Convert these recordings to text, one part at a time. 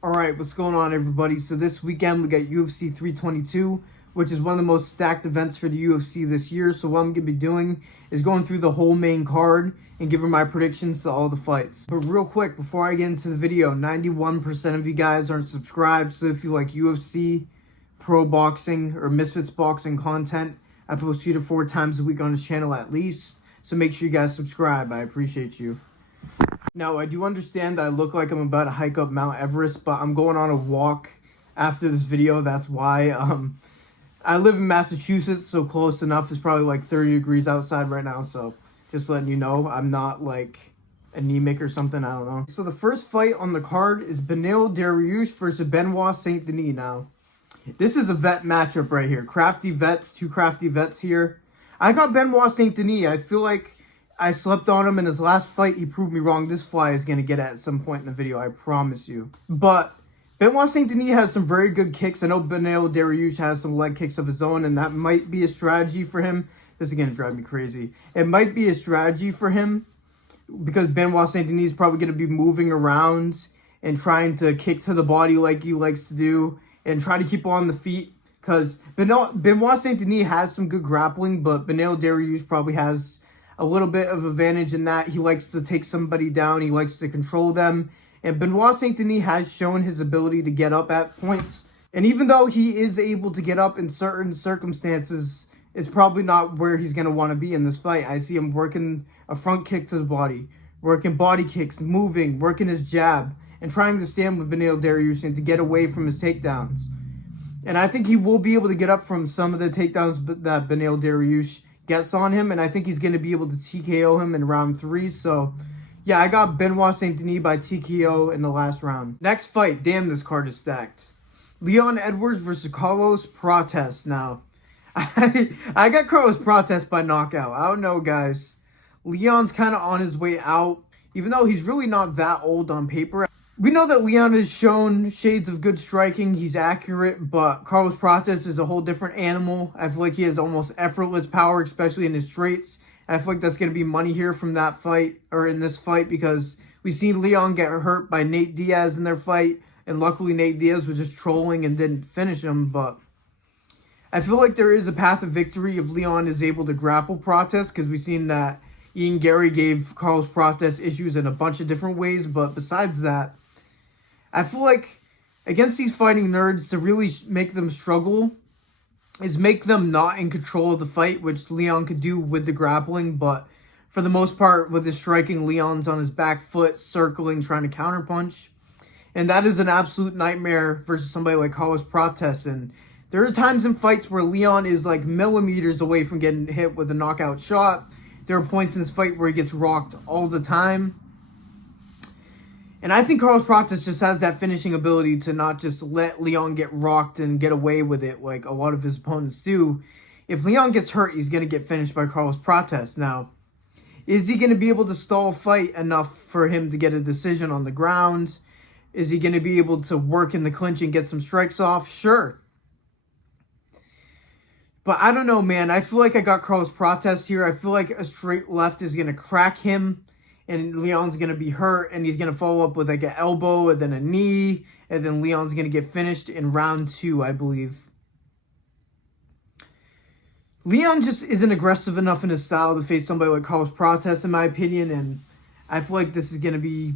Alright, what's going on, everybody? So this weekend we got UFC 322, which is one of the most stacked events for the UFC this year. So what I'm going to be doing is going through the whole main card and giving my predictions to all the fights. But real quick, before I get into the video, 91% of you guys aren't subscribed. So if you like UFC, pro boxing, or Misfits boxing content, I post 2 to 4 times a week on this channel at least. So make sure you guys subscribe. I appreciate you. Now, I do understand that I look like I'm about to hike up Mount Everest, but I'm going on a walk after this video. That's why. I live in Massachusetts, so close enough. It's probably like 30 degrees outside right now, so just letting you know. I'm not like anemic or something, I don't know. So the first fight on the card is Beneil Dariush versus Benoit Saint Denis. Now, this is a vet matchup right here. Crafty vets, two crafty vets here. I got Benoit Saint Denis. I feel like I slept on him in his last fight. He proved me wrong. This fly is going to get at some point in the video, I promise you. But Benoit Saint Denis has some very good kicks. I know Beneil Dariush has some leg kicks of his own, and that might be a strategy for him. This is going to drive me crazy. It might be a strategy for him because Benoit Saint Denis is probably going to be moving around and trying to kick to the body like he likes to do and try to keep on the feet. Because Benoit Saint Denis has some good grappling, but Beneil Dariush probably has a little bit of advantage in that he likes to take somebody down. He likes to control them. And Benoit Saint Denis has shown his ability to get up at points. And even though he is able to get up in certain circumstances, it's probably not where he's going to want to be in this fight. I see him working a front kick to the body, working body kicks, moving, working his jab, and trying to stand with Beneil Dariush and to get away from his takedowns. And I think he will be able to get up from some of the takedowns that Beneil Dariush gets on him, and I think he's going to be able to TKO him in round 3. So yeah, I got Benoit Saint Denis by TKO in the last round. Next fight, damn, this card is stacked. Leon Edwards versus Carlos Prates. Now, I got Carlos Prates by knockout. I don't know, guys. Leon's kind of on his way out, even though he's really not that old on paper. We know that Leon has shown shades of good striking. He's accurate, but Carlos Prates is a whole different animal. I feel like he has almost effortless power, especially in his straights. I feel like that's going to be money here from that fight, or in this fight, because we've seen Leon get hurt by Nate Diaz in their fight, and luckily Nate Diaz was just trolling and didn't finish him, but I feel like there is a path of victory if Leon is able to grapple Prates, because we've seen that Ian Gary gave Carlos Prates issues in a bunch of different ways, but besides that, I feel like against these fighting nerds, to really make them struggle is make them not in control of the fight, which Leon could do with the grappling. But for the most part, with his striking, Leon's on his back foot, circling, trying to counterpunch. And that is an absolute nightmare versus somebody like Carlos Prates. And there are times in fights where Leon is like millimeters away from getting hit with a knockout shot. There are points in this fight where he gets rocked all the time. And I think Carlos Prates just has that finishing ability to not just let Leon get rocked and get away with it like a lot of his opponents do. If Leon gets hurt, he's going to get finished by Carlos Prates. Now, is he going to be able to stall fight enough for him to get a decision on the ground? Is he going to be able to work in the clinch and get some strikes off? Sure. But I don't know, man. I feel like I got Carlos Prates here. I feel like a straight left is going to crack him. And Leon's going to be hurt, and he's going to follow up with like an elbow and then a knee, and then Leon's going to get finished in round 2, I believe. Leon just isn't aggressive enough in his style to face somebody like Carlos Prates, in my opinion, and I feel like this is going to be,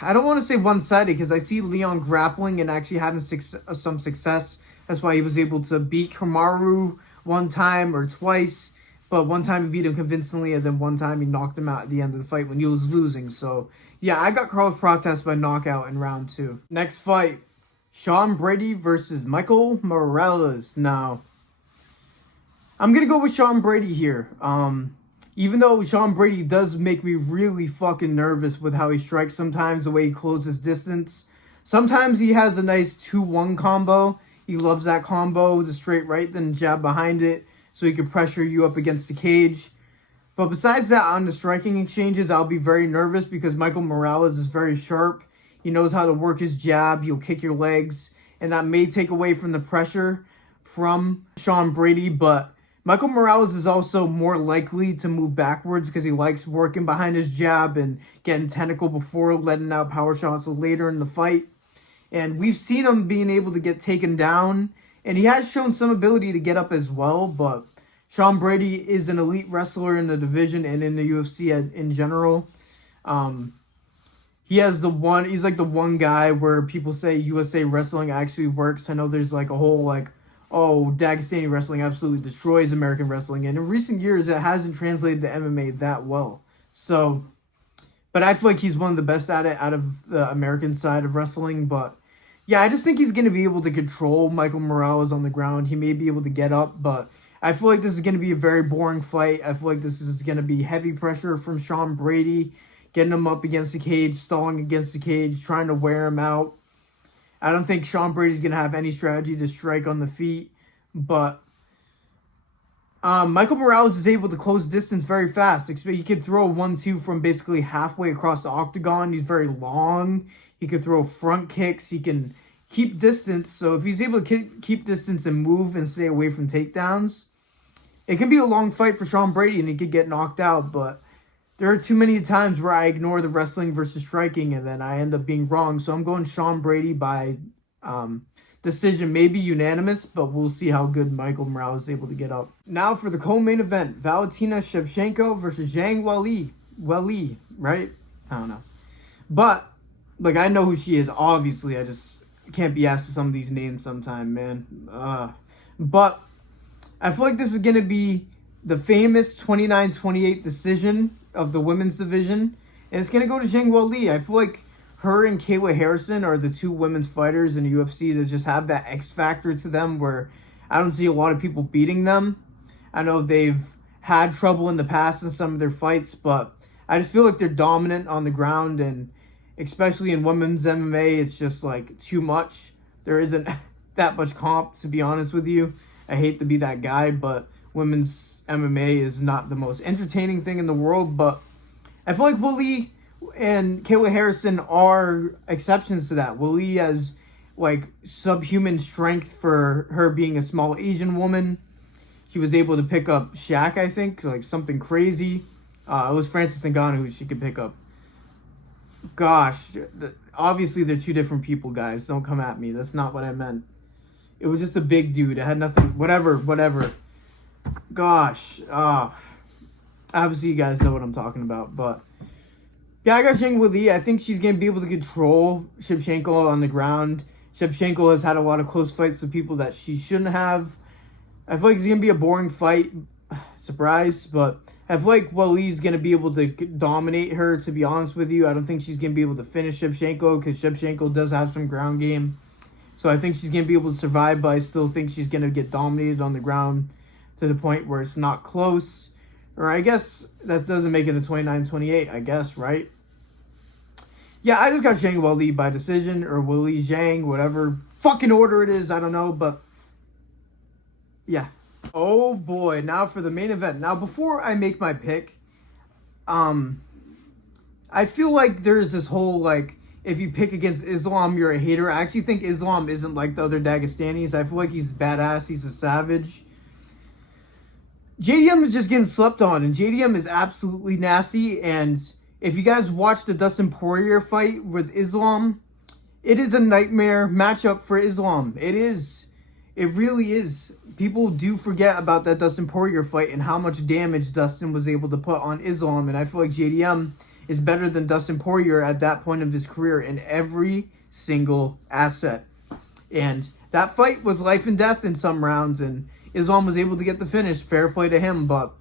I don't want to say one-sided, because I see Leon grappling and actually having some success. That's why he was able to beat Kamaru one time or twice. But one time he beat him convincingly, and then one time he knocked him out at the end of the fight when he was losing. So, yeah, I got Carlos Prates by knockout in round 2. Next fight, Sean Brady versus Michael Morales. Now, I'm going to go with Sean Brady here. Even though Sean Brady does make me really fucking nervous with how he strikes sometimes, the way he closes distance. Sometimes he has a nice 2-1 combo. He loves that combo, the straight right, then jab behind it, so he can pressure you up against the cage. But besides that, on the striking exchanges, I'll be very nervous because Michael Morales is very sharp. He knows how to work his jab. He'll kick your legs. And that may take away from the pressure from Sean Brady. But Michael Morales is also more likely to move backwards because he likes working behind his jab and getting technical before letting out power shots later in the fight. And we've seen him being able to get taken down, and he has shown some ability to get up as well, but Sean Brady is an elite wrestler in the division and in the UFC in general. He's like the one guy where people say USA wrestling actually works. I know there's like a whole like, oh, Dagestani wrestling absolutely destroys American wrestling. And in recent years, it hasn't translated to MMA that well. So, but I feel like he's one of the best at it out of the American side of wrestling. But yeah, I just think he's going to be able to control Michael Morales on the ground. He may be able to get up, but I feel like this is going to be a very boring fight. I feel like this is going to be heavy pressure from Sean Brady, getting him up against the cage, stalling against the cage, trying to wear him out. I don't think Sean Brady's going to have any strategy to strike on the feet, but Michael Morales is able to close distance very fast. He can throw a 1-2 from basically halfway across the octagon. He's very long. He can throw front kicks. He can keep distance. So if he's able to keep distance and move and stay away from takedowns, it can be a long fight for Sean Brady and he could get knocked out, but there are too many times where I ignore the wrestling versus striking and then I end up being wrong. So I'm going Sean Brady by decision, maybe unanimous, but we'll see how good Michael Morales is able to get up. Now for the co-main event, Valentina Shevchenko versus Zhang Weili, right? I don't know. But, like, I know who she is, obviously. I just can't be asked for some of these names sometime, man. But I feel like this is going to be the famous 29-28 decision of the women's division, and it's going to go to Zhang Weili. I feel like her and Kayla Harrison are the two women's fighters in the UFC that just have that X factor to them where I don't see a lot of people beating them. I know they've had trouble in the past in some of their fights, but I just feel like they're dominant on the ground, and especially in women's MMA, it's just like too much. There isn't that much comp, to be honest with you. I hate to be that guy, but women's MMA is not the most entertaining thing in the world, but I feel like Weili and Kayla Harrison are exceptions to that. Weili has like subhuman strength for her being a small Asian woman. She was able to pick up Shaq, I think, like something crazy. It was Francis Ngannou who she could pick up. Gosh, obviously they're two different people, guys. Don't come at me. That's not what I meant. It was just a big dude. It had nothing, whatever. Gosh, obviously you guys know what I'm talking about, but yeah, I got Zhang Weili. I think she's going to be able to control Shevchenko on the ground. Shevchenko has had a lot of close fights with people that she shouldn't have. I feel like it's going to be a boring fight. Surprise, but I feel like Weili's going to be able to dominate her, to be honest with you. I don't think she's going to be able to finish Shevchenko because Shevchenko does have some ground game. So I think she's going to be able to survive, but I still think she's going to get dominated on the ground to the point where it's not close. Or I guess that doesn't make it a 29-28, I guess, right? Yeah, I just got Zhang Weili by decision, or Weili Zhang, whatever fucking order it is, I don't know, but yeah. Oh boy, now for the main event. Now before I make my pick, I feel like there's this whole like, if you pick against Islam, you're a hater. I actually think Islam isn't like the other Dagestanis. I feel like he's badass, he's a savage. JDM is just getting slept on, and JDM is absolutely nasty. And if you guys watch the Dustin Poirier fight with Islam, it is a nightmare matchup for Islam. It is. It really is. People do forget about that Dustin Poirier fight and how much damage Dustin was able to put on Islam. And I feel like JDM is better than Dustin Poirier at that point of his career in every single asset. And that fight was life and death in some rounds, and Islam was able to get the finish. Fair play to him, but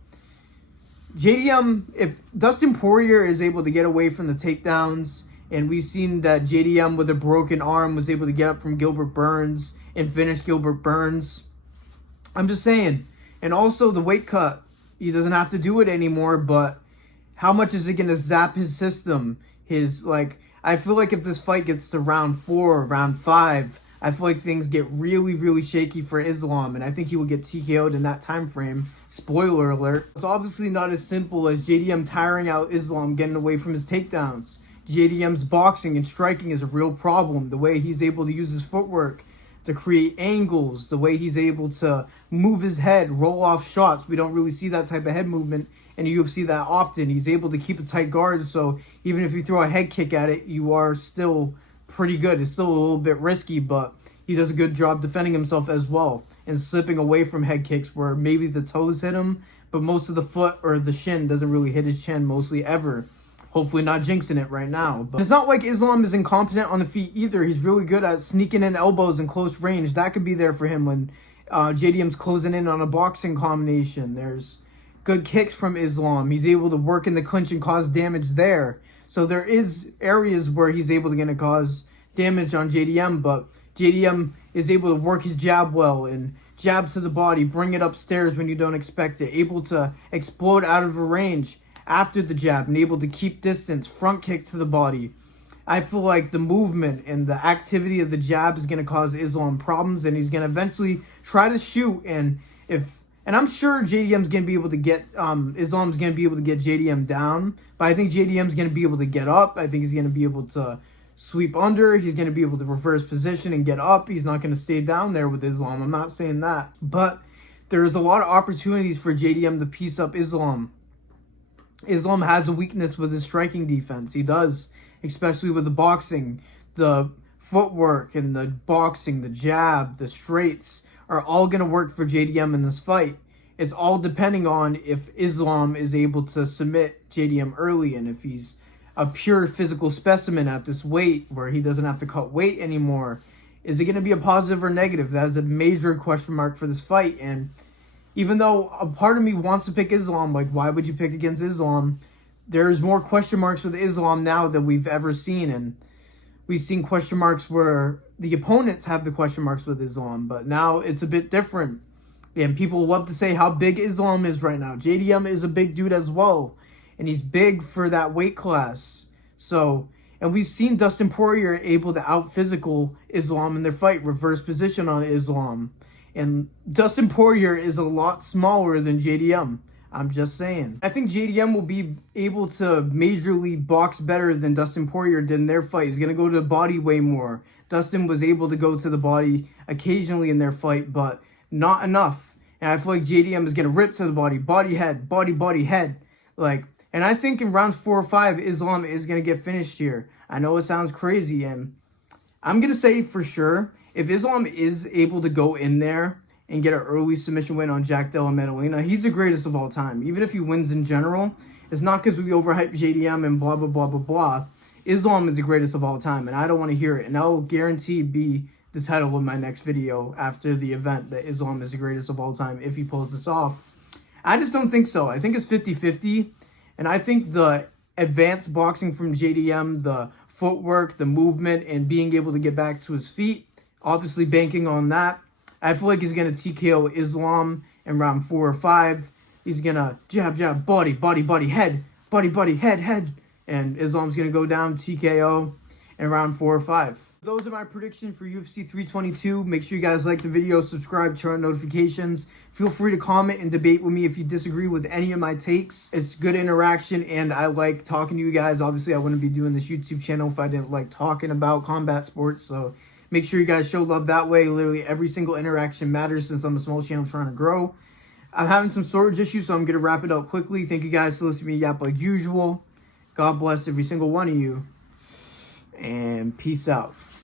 JDM, if Dustin Poirier is able to get away from the takedowns, and we've seen that JDM with a broken arm was able to get up from Gilbert Burns and finish Gilbert Burns, I'm just saying. And also the weight cut, he doesn't have to do it anymore, but how much is it going to zap his system? I feel like if this fight gets to round 4, round 5, I feel like things get really, really shaky for Islam, and I think he will get TKO'd in that time frame. Spoiler alert. It's obviously not as simple as JDM tiring out Islam, getting away from his takedowns. JDM's boxing and striking is a real problem. The way he's able to use his footwork to create angles, the way he's able to move his head, roll off shots. We don't really see that type of head movement in the UFC that often. He's able to keep a tight guard, so even if you throw a head kick at it, you are still pretty good. It's still a little bit risky, but he does a good job defending himself as well and slipping away from head kicks where maybe the toes hit him, but most of the foot or the shin doesn't really hit his chin mostly ever. Hopefully not jinxing it right now. But it's not like Islam is incompetent on the feet either. He's really good at sneaking in elbows in close range. That could be there for him when JDM's closing in on a boxing combination. There's good kicks from Islam. He's able to work in the clinch and cause damage there. So there is areas where he's able to cause damage on JDM, but JDM is able to work his jab well and jab to the body, bring it upstairs when you don't expect it, able to explode out of a range after the jab and able to keep distance, front kick to the body. I feel like the movement and the activity of the jab is going to cause Islam problems, and he's going to eventually try to shoot. And I'm sure JDM's going to be able to get Islam's going to be able to get JDM down, but I think JDM's going to be able to get up. I think he's going to be able to sweep under. He's going to be able to reverse position and get up. He's not going to stay down there with Islam. I'm not saying that, but there's a lot of opportunities for JDM to piece up Islam. Islam has a weakness with his striking defense. He does, especially with the boxing. The footwork and the boxing, the jab, the straights are all going to work for JDM in this fight. It's all depending on if Islam is able to submit JDM early, and if he's a pure physical specimen at this weight where he doesn't have to cut weight anymore. Is it going to be a positive or negative? That is a major question mark for this fight. And even though a part of me wants to pick Islam, like, why would you pick against Islam? There's more question marks with Islam now than we've ever seen. And we've seen question marks where the opponents have the question marks with Islam. But now it's a bit different. And people love to say how big Islam is right now. JDM is a big dude as well. And he's big for that weight class. So, and we've seen Dustin Poirier able to out-physical Islam in their fight, reverse position on Islam. And Dustin Poirier is a lot smaller than JDM. I'm just saying. I think JDM will be able to majorly box better than Dustin Poirier did in their fight. He's going to go to the body way more. Dustin was able to go to the body occasionally in their fight, but not enough. And I feel like JDM is going to rip to the body, head, body, head. And I think in rounds 4 or 5, Islam is going to get finished here. I know it sounds crazy, and I'm going to say for sure, if Islam is able to go in there and get an early submission win on Della Maddalena, he's the greatest of all time. Even if he wins in general, it's not because we overhype JDM and blah, blah, blah, blah, blah. Islam is the greatest of all time, and I don't want to hear it. And that will guaranteed be the title of my next video after the event, that Islam is the greatest of all time if he pulls this off. I just don't think so. I think it's 50-50. And I think the advanced boxing from JDM, the footwork, the movement, and being able to get back to his feet, obviously banking on that, I feel like he's going to TKO Islam in round 4 or 5. He's going to jab, body, head, body, head. And Islam's going to go down TKO in round 4 or 5. Those are my predictions for UFC 322. Make sure you guys like the video, subscribe, turn on notifications. Feel free to comment and debate with me if you disagree with any of my takes. It's good interaction, and I like talking to you guys. Obviously, I wouldn't be doing this YouTube channel if I didn't like talking about combat sports. So make sure you guys show love that way. Literally every single interaction matters since I'm a small channel trying to grow. I'm having some storage issues, so I'm going to wrap it up quickly. Thank you guys for listening to me yap like usual. God bless every single one of you. And peace out.